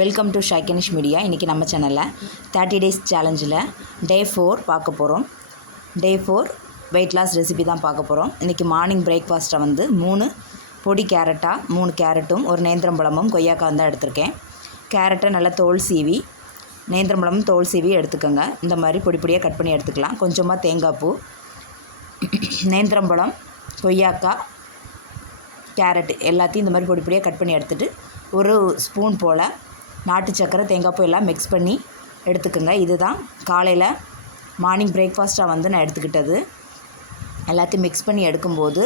Welcome to ஷைகனிஷ் media. இன்றைக்கி நம்ம சேனலில் 30 டேஸ் சேலஞ்சில் டே 4 பார்க்க போகிறோம். டே 4 வெயிட் லாஸ் ரெசிபி தான் பார்க்க போகிறோம். இன்றைக்கி மார்னிங் பிரேக்ஃபாஸ்ட்டை வந்து 3 பொடி கேரட்டாக 3 கேரட்டும் ஒரு நேந்திரம்பழமும் கொய்யாக்காய் தான் எடுத்திருக்கேன். கேரட்டை நல்லா தோல் சீவி நேந்திரம்பழமும் தோல் சீவி எடுத்துக்கோங்க. இந்த மாதிரி பொடி பொடியாக கட் பண்ணி எடுத்துக்கலாம். கொஞ்சமாக தேங்காய் பூ, நேந்திரம்பழம், கொய்யாக்காய், கேரட் எல்லாத்தையும் இந்த மாதிரி பொடி பொடியாக கட் பண்ணி எடுத்துகிட்டு ஒரு ஸ்பூன் போல் நாட்டு சக்கரை, தேங்காய் பூ எல்லாம் மிக்ஸ் பண்ணி எடுத்துக்கோங்க. இதுதான் காலையில் மார்னிங் பிரேக்ஃபாஸ்ட்டாக வந்து நான் எடுத்துக்கிட்டது. எல்லாத்தையும் மிக்ஸ் பண்ணி எடுக்கும்போது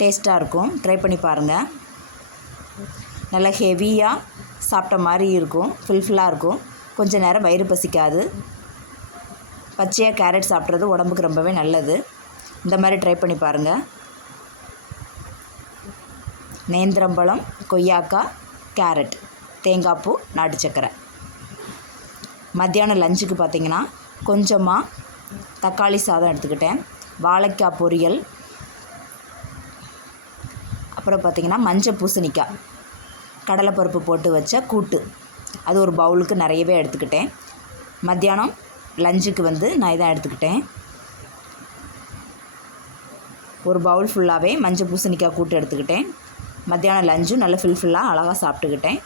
டேஸ்ட்டாக இருக்கும். ட்ரை பண்ணி பாருங்கள். நல்லா ஹெவியாக சாப்பிட்ட மாதிரி இருக்கும், ஃபுல்ஃபில்லாக இருக்கும். கொஞ்சம் நேரம் வயிறு பசிக்காது. பச்சையாக கேரட் சாப்பிட்றது உடம்புக்கு ரொம்பவே நல்லது. இந்த மாதிரி ட்ரை பண்ணி பாருங்கள். நேந்திரம்பழம், கொய்யாக்காய், கேரட், தேங்காய் பூ, நாட்டு சக்கரை. மத்தியானம் லஞ்சுக்கு பார்த்திங்கன்னா கொஞ்சமாக தக்காளி சாதம் எடுத்துக்கிட்டேன். வாழைக்காய் பொரியல், அப்புறம் பார்த்திங்கன்னா மஞ்சள் பூசணிக்காய், கடலைப்பருப்பு போட்டு வச்ச கூட்டு, அது ஒரு பவுலுக்கு நிறையவே எடுத்துக்கிட்டேன். மத்தியானம் லஞ்சுக்கு வந்து நான் இதான் எடுத்துக்கிட்டேன். ஒரு பவுல் ஃபுல்லாகவே மஞ்சள் பூசணிக்காய் கூட்டு எடுத்துக்கிட்டேன். மத்தியானம் லஞ்சும் நல்ல ஃபுல்ஃபில்லாக அழகாக சாப்பிட்டுக்கிட்டேன்.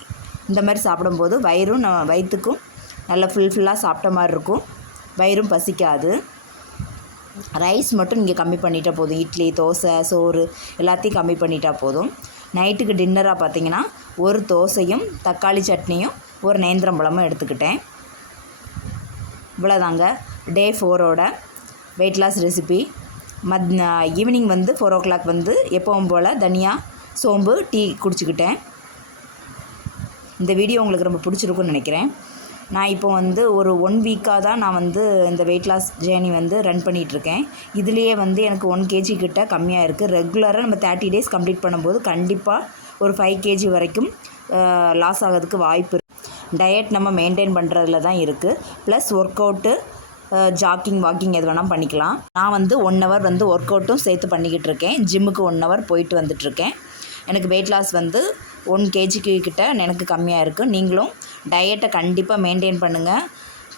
இந்த மாதிரி சாப்பிடும்போது வயிற்றுக்கும் நல்ல ஃபுல்ஃபில்லாக சாப்பிட்ட மாதிரி இருக்கும். வயிறும் பசிக்காது. ரைஸ் மட்டும் நீங்கள் கம்மி பண்ணிட்டால் போதும். இட்லி, தோசை, சோறு எல்லாத்தையும் கம்மி பண்ணிட்டால் போதும். நைட்டுக்கு டின்னராக பார்த்திங்கன்னா ஒரு தோசையும் தக்காளி சட்னியும் ஒரு நேந்திரம்பழமும் எடுத்துக்கிட்டேன். இவ்வளோதாங்க டே 4ஓட வெயிட் லாஸ் ரெசிபி. ஈவினிங் வந்து 4 o'clock வந்து எப்பவும் போல் தனியா, சோம்பு, டீ குடிச்சிக்கிட்டேன். இந்த வீடியோ உங்களுக்கு ரொம்ப பிடிச்சிருக்குன்னு நினைக்கிறேன். நான் இப்போ வந்து ஒரு 1 வீக்காக தான் நான் வந்து இந்த வெயிட் லாஸ் ஜேர்னி வந்து ரன் பண்ணிகிட்ருக்கேன். இதுலேயே வந்து எனக்கு 1 kg கிட்ட கம்மியாக இருக்குது. ரெகுலராக நம்ம 30 days கம்ப்ளீட் பண்ணும்போது கண்டிப்பாக ஒரு 5 kg வரைக்கும் லாஸ் ஆகிறதுக்கு வாய்ப்பு இருக்குது. டயட் நம்ம மெயின்டைன் பண்ணுறதுல தான் இருக்குது. Plus work out, jogging, walking எது வேணால் பண்ணிக்கலாம். நான் வந்து 1 hour வந்து ஒர்க் அவுட்டும் சேர்த்து பண்ணிக்கிட்டு இருக்கேன். ஜிம்முக்கு 1 hour போயிட்டு வந்துட்டுருக்கேன். எனக்கு வெயிட் லாஸ் வந்து 1 kg கிட்ட எனக்கு கம்மியாக இருக்குது. நீங்களும் டயட்டை கண்டிப்பாக மெயின்டைன் பண்ணுங்கள்.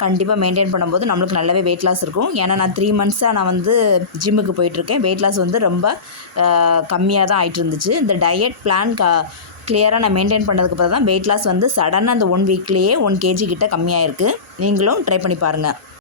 கண்டிப்பாக மெயின்டைன் பண்ணும்போது நம்மளுக்கு நல்லாவே வெயிட் லாஸ் இருக்கும். ஏன்னா நான் 3 months-ஆக நான் வந்து ஜிம்முக்கு போயிட்டுருக்கேன். வெயிட் லாஸ் வந்து ரொம்ப கம்மியாக தான் ஆகிட்டு இருந்துச்சு. இந்த டயட் பிளான் கிளியராக நான் மெயின்டைன் பண்ணதுக்கு அப்புறம் தான் வெயிட் லாஸ் வந்து சடனாக அந்த 1 weekலேயே 1 kg கிட்ட கம்மியாக இருக்குது. நீங்களும் ட்ரை பண்ணி பாருங்கள்.